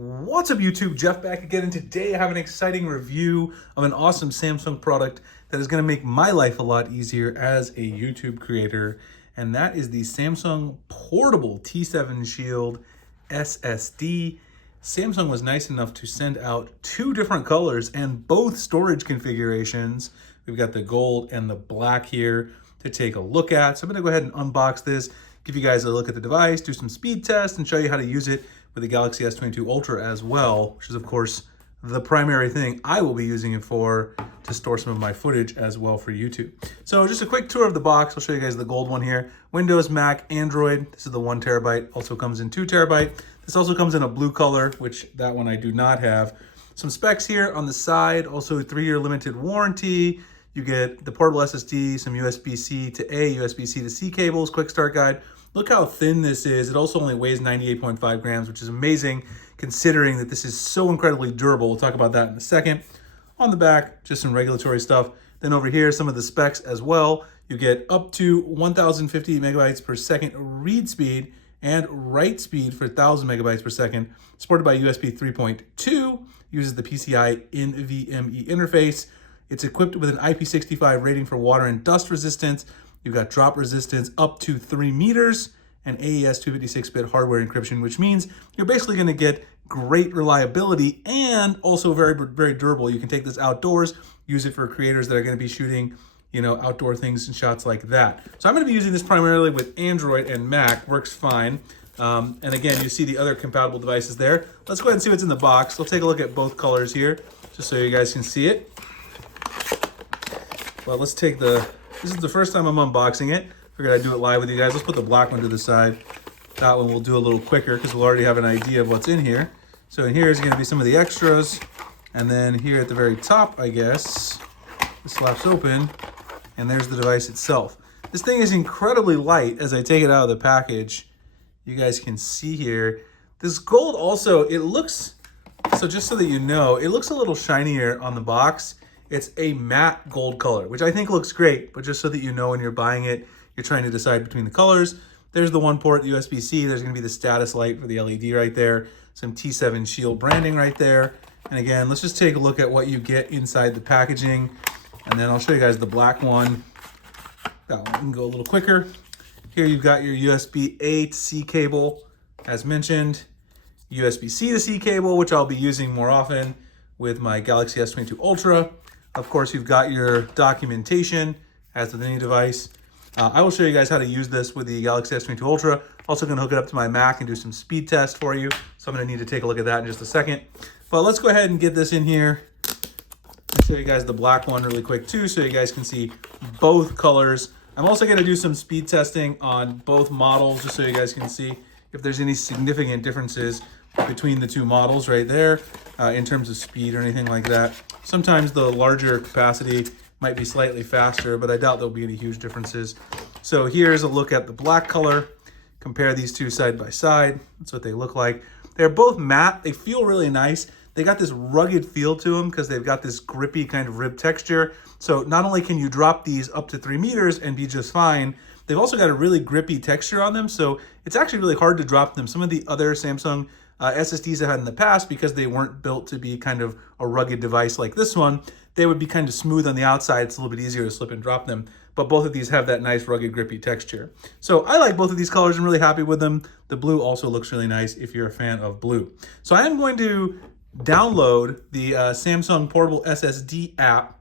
What's up YouTube, Jeff back again, and today I have an exciting review of an awesome Samsung product that is going to make my life a lot easier as a YouTube creator, and that is the Samsung Portable T7 Shield SSD. Samsung was nice enough to send out two different colors and both storage configurations. We've got the gold and the black here to take a look at. So I'm going to go ahead and unbox this, give you guys a look at the device, do some speed tests, and show you how to use it with the Galaxy S22 Ultra as well, which is of course the primary thing I will be using it for, to store some of my footage as well for YouTube. So just a quick tour of the box. I'll show you guys the gold one here. Windows, Mac, Android. This is the 1 terabyte, also comes in 2 terabyte. This also comes in a blue color, which that one I do not have. Some specs here on the side, also a 3-year limited warranty. You get the portable SSD, some USB-C to A, USB-C to C cables, quick start guide. Look how thin this is. It also only weighs 98.5 grams, which is amazing considering that this is so incredibly durable. We'll talk about that in a second. On the back, just some regulatory stuff. Then over here, some of the specs as well. You get up to 1,050 megabytes per second read speed and write speed for 1,000 megabytes per second. Supported by USB 3.2, uses the PCI NVMe interface. It's equipped with an IP65 rating for water and dust resistance. You've got drop resistance up to 3 meters and AES 256-bit hardware encryption, which means you're basically going to get great reliability and also very, very durable. You can take this outdoors, use it for creators that are going to be shooting, outdoor things and shots like that. So I'm going to be using this primarily with Android and Mac. Works fine. And again, you see the other compatible devices there. Let's go ahead and see what's in the box. We'll take a look at both colors here, just so you guys can see it. Well, let's take this is the first time I'm unboxing it. Figured I'd do it live with you guys. Let's put the black one to the side. That one we'll do a little quicker because we'll already have an idea of what's in here. So in here is going to be some of the extras. And then here at the very top, I guess, this slaps open and there's the device itself. This thing is incredibly light as I take it out of the package. You guys can see here. This gold also, it looks, so just so that you know, it looks a little shinier on the box. It's a matte gold color, which I think looks great, but just so that you know when you're buying it, you're trying to decide between the colors. There's the 1 port USB-C. There's going to be the status light for the LED right there. Some T7 Shield branding right there. And again, let's just take a look at what you get inside the packaging. And then I'll show you guys the black one. That one can go a little quicker. Here you've got your USB-A to C cable, as mentioned. USB-C to C cable, which I'll be using more often with my Galaxy S22 Ultra. Of course, you've got your documentation, as with any device. I will show you guys how to use this with the Galaxy S22 Ultra. Also going to hook it up to my Mac and do some speed test for you. So I'm going to need to take a look at that in just a second. But let's go ahead and get this in here. I'll show you guys the black one really quick too, so you guys can see both colors. I'm also going to do some speed testing on both models, just so you guys can see if there's any significant differences between the two models right there in terms of speed or anything like that. Sometimes the larger capacity might be slightly faster, but I doubt there'll be any huge differences. So here's a look at the black color. Compare these two side by side. That's what they look like. They're both matte. They feel really nice. They got this rugged feel to them because they've got this grippy kind of rib texture. So not only can you drop these up to 3 meters and be just fine, they've also got a really grippy texture on them. So it's actually really hard to drop them. Some of the other Samsung SSDs I had in the past, because they weren't built to be kind of a rugged device like this one, they would be kind of smooth on the outside. It's a little bit easier to slip and drop them. But both of these have that nice rugged grippy texture. So I like both of these colors. I'm really happy with them. The blue also looks really nice if you're a fan of blue. So I am going to download the Samsung Portable SSD app,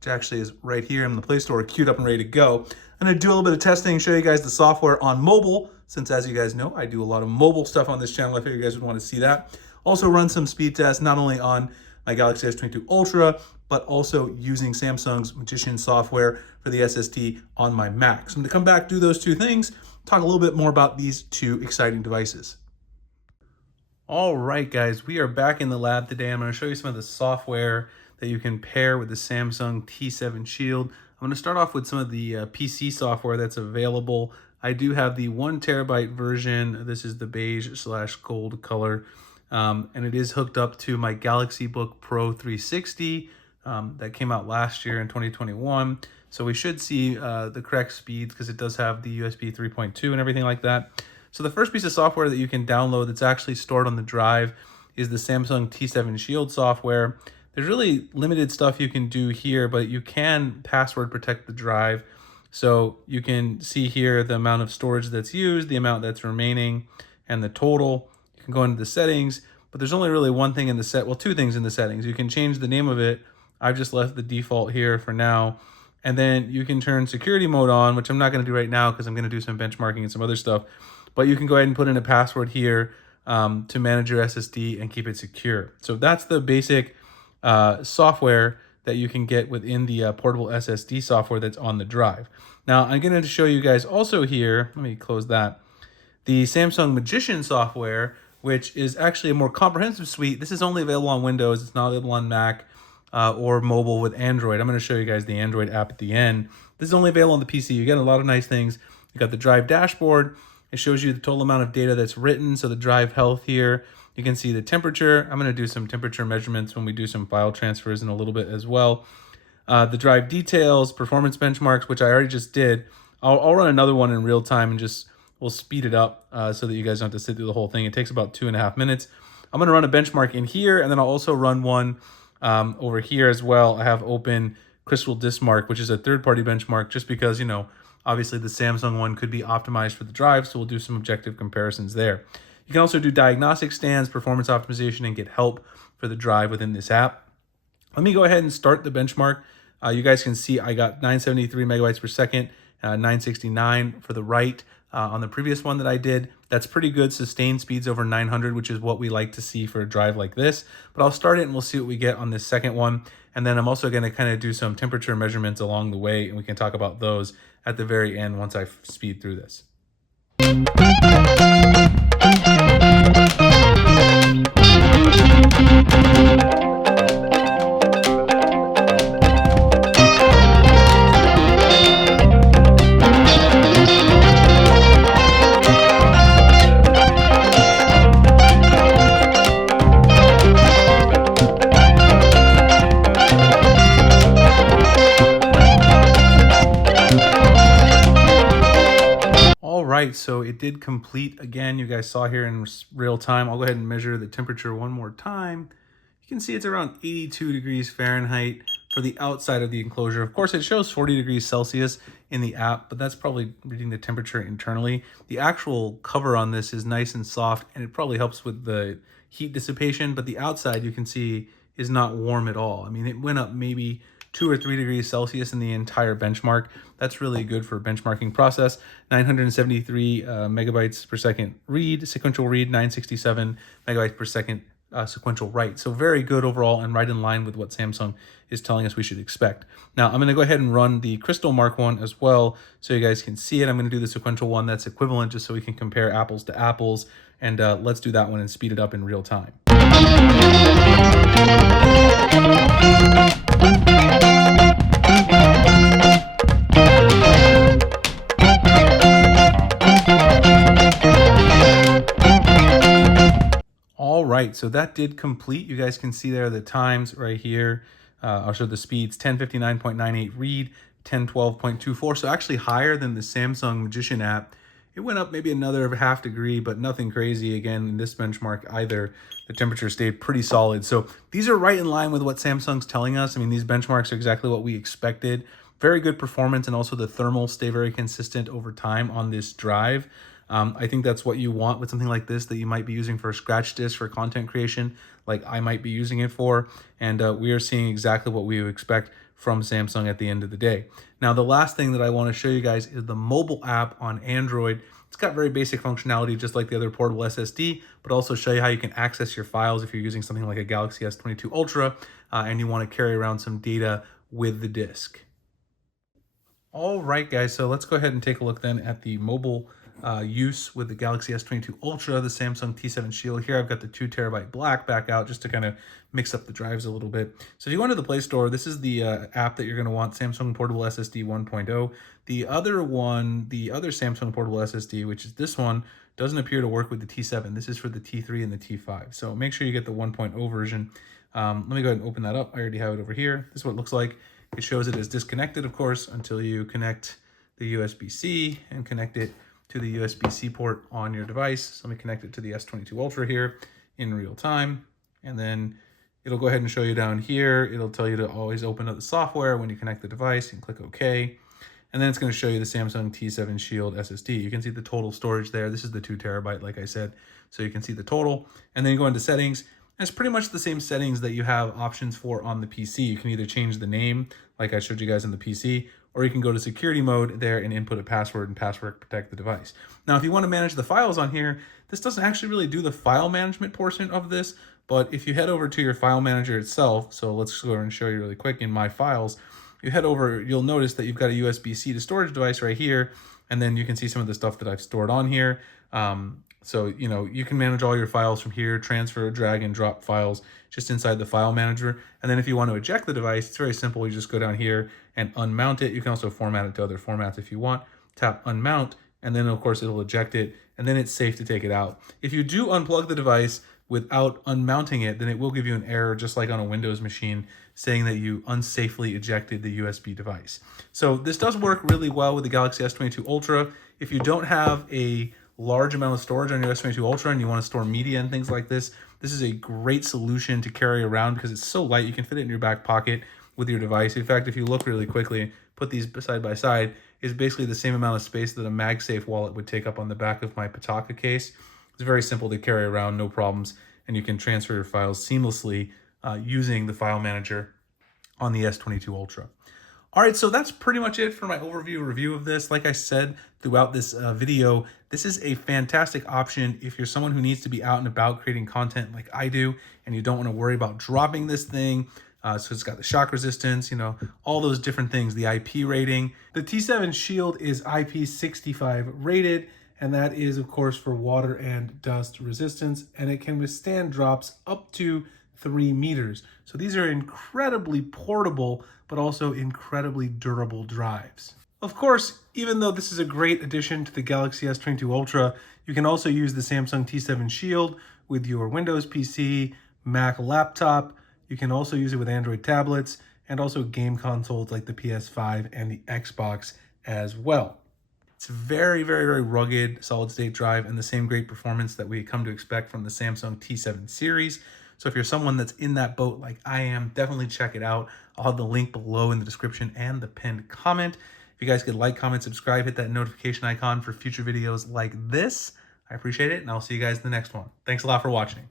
which actually is right here in the Play Store, queued up and ready to go. I'm going to do a little bit of testing, show you guys the software on mobile, since as you guys know, I do a lot of mobile stuff on this channel. I figured you guys would want to see that. Also run some speed tests, not only on my Galaxy S22 Ultra, but also using Samsung's Magician software for the SSD on my Mac. So I'm going to come back, do those two things, talk a little bit more about these two exciting devices. All right, guys, we are back in the lab today. I'm going to show you some of the software that you can pair with the Samsung T7 Shield. I'm going to start off with some of the PC software that's available. I do have the 1 terabyte version. This is the beige/gold color. And it is hooked up to my Galaxy Book Pro 360 that came out last year in 2021. So we should see the correct speeds because it does have the USB 3.2 and everything like that. So the first piece of software that you can download that's actually stored on the drive is the Samsung T7 Shield software. There's really limited stuff you can do here, but you can password protect the drive. So you can see here the amount of storage that's used, the amount that's remaining, and the total. You can go into the settings, but there's only really one thing in the well, two things in the settings. You can change the name of it. I've just left the default here for now. And then you can turn security mode on, which I'm not going to do right now because I'm going to do some benchmarking and some other stuff. But you can go ahead and put in a password here to manage your SSD and keep it secure. So that's the basic software that you can get within the portable SSD software that's on the drive. Now, I'm going to show you guys also here, let me close that, the Samsung Magician software, which is actually a more comprehensive suite. This is only available on Windows. It's not available on Mac or mobile with Android. I'm going to show you guys the Android app at the end. This is only available on the PC. You get a lot of nice things. You got the drive dashboard. It shows you the total amount of data that's written, so the drive health here. You can see the temperature. I'm going to do some temperature measurements when we do some file transfers in a little bit as well. The drive details, performance benchmarks, which I already just did. I'll run another one in real time and we'll speed it up so that you guys don't have to sit through the whole thing. It takes about 2.5 minutes. I'm going to run a benchmark in here, and then I'll also run one over here as well. I have open Crystal Diskmark, which is a third-party benchmark, just because, obviously the Samsung one could be optimized for the drive, so we'll do some objective comparisons there. You can also do diagnostic scans, performance optimization, and get help for the drive within this app. Let me go ahead and start the benchmark. You guys can see I got 973 megabytes per second, 969 for the write on the previous one that I did. That's pretty good. Sustained speeds over 900, which is what we like to see for a drive like this. But I'll start it and we'll see what we get on this second one. And then I'm also going to kind of do some temperature measurements along the way, and we can talk about those at the very end once I speed through this. So it did complete again. You guys saw here in real time. I'll go ahead and measure the temperature one more time. You can see it's around 82 degrees Fahrenheit for the outside of the enclosure. Of course, it shows 40 degrees Celsius in the app, but that's probably reading the temperature internally. The actual cover on this is nice and soft, and it probably helps with the heat dissipation, but the outside you can see is not warm at all. I mean, it went up maybe 2 or 3 degrees Celsius in the entire benchmark. That's really good for a benchmarking process. 973 megabytes per second read, sequential read, 967 megabytes per second sequential write. So very good overall and right in line with what Samsung is telling us we should expect. Now I'm going to go ahead and run the Crystal Mark one as well so you guys can see it. I'm going to do the sequential one that's equivalent just so we can compare apples to apples. And let's do that one and speed it up in real time. All right, so that did complete. You guys can see there the times right here. I'll show the speeds, 1059.98 read, 1012.24. So actually higher than the Samsung Magician app. It went up maybe another half degree, but nothing crazy again in this benchmark either. The temperature stayed pretty solid. So these are right in line with what Samsung's telling us. I mean, these benchmarks are exactly what we expected. Very good performance, and also the thermals stay very consistent over time on this drive. I think that's what you want with something like this that you might be using for a scratch disk for content creation, like I might be using it for. And we are seeing exactly what we would expect from Samsung at the end of the day. Now, the last thing that I want to show you guys is the mobile app on Android. It's got very basic functionality, just like the other portable SSD, but also show you how you can access your files if you're using something like a Galaxy S22 Ultra and you want to carry around some data with the disk. All right, guys, so let's go ahead and take a look then at the mobile use with the Galaxy S22 Ultra, the Samsung T7 Shield. Here I've got the 2 terabyte black back out just to kind of mix up the drives a little bit. So if you go into the Play Store, this is the app that you're going to want, Samsung Portable SSD 1.0. The other one, the other Samsung Portable SSD, which is this one, doesn't appear to work with the T7. This is for the T3 and the T5. So make sure you get the 1.0 version. Let me go ahead and open that up. I already have it over here. This is what it looks like. It shows it as disconnected, of course, until you connect the USB-C and connect it to the USB-C port on your device. So let me connect it to the S22 Ultra here. in real time. And then it'll go ahead and show you down here. It'll tell you to always open up the software when you connect the device and click OK. And then it's going to show you the Samsung T7 Shield SSD. You can see the total storage there. This is the 2 terabyte, like I said. So you can see the total. And then you go into settings. And it's pretty much the same settings that you have options for on the PC. You can either change the name, like I showed you guys on the PC, or you can go to security mode there and input a password and password protect the device. Now, if you want to manage the files on here, this doesn't actually really do the file management portion of this, but if you head over to your file manager itself, so let's go over and show you really quick in My Files, you head over, you'll notice that you've got a USB-C to storage device right here, and then you can see some of the stuff that I've stored on here. So, you know, you can manage all your files from here, transfer, drag, and drop files just inside the file manager. And then if you want to eject the device, it's very simple. You just go down here and unmount it. You can also format it to other formats if you want. Tap unmount, and then of course it'll eject it, and then it's safe to take it out. If you do unplug the device without unmounting it, then it will give you an error just like on a Windows machine saying that you unsafely ejected the USB device. So this does work really well with the Galaxy S22 Ultra. If you don't have a large amount of storage on your S22 Ultra and you want to store media and things like this, this is a great solution to carry around because it's so light. You can fit it in your back pocket with your device. In fact, if you look really quickly, put these side by side, is basically the same amount of space that a MagSafe wallet would take up on the back of my Pataka case. It's very simple to carry around, no problems, and you can transfer your files seamlessly using the file manager on the S22 Ultra. All right, so that's pretty much it for my overview review of this. Like I said throughout this video, this is a fantastic option if you're someone who needs to be out and about creating content like I do, and you don't want to worry about dropping this thing. So it's got the shock resistance, you know, all those different things, the IP rating. The T7 Shield is IP65 rated, and that is, of course, for water and dust resistance, and it can withstand drops up to 3 meters. So these are incredibly portable, but also incredibly durable drives. Of course, even though this is a great addition to the Galaxy S22 Ultra, you can also use the Samsung T7 Shield with your Windows PC, Mac laptop. You can also use it with Android tablets and also game consoles like the PS5 and the Xbox as well. It's very, very, very rugged solid state drive and the same great performance that we come to expect from the Samsung T7 series. So if you're someone that's in that boat like I am, definitely check it out. I'll have the link below in the description and the pinned comment. If you guys could like, comment, subscribe, hit that notification icon for future videos like this. I appreciate it, and I'll see you guys in the next one. Thanks a lot for watching.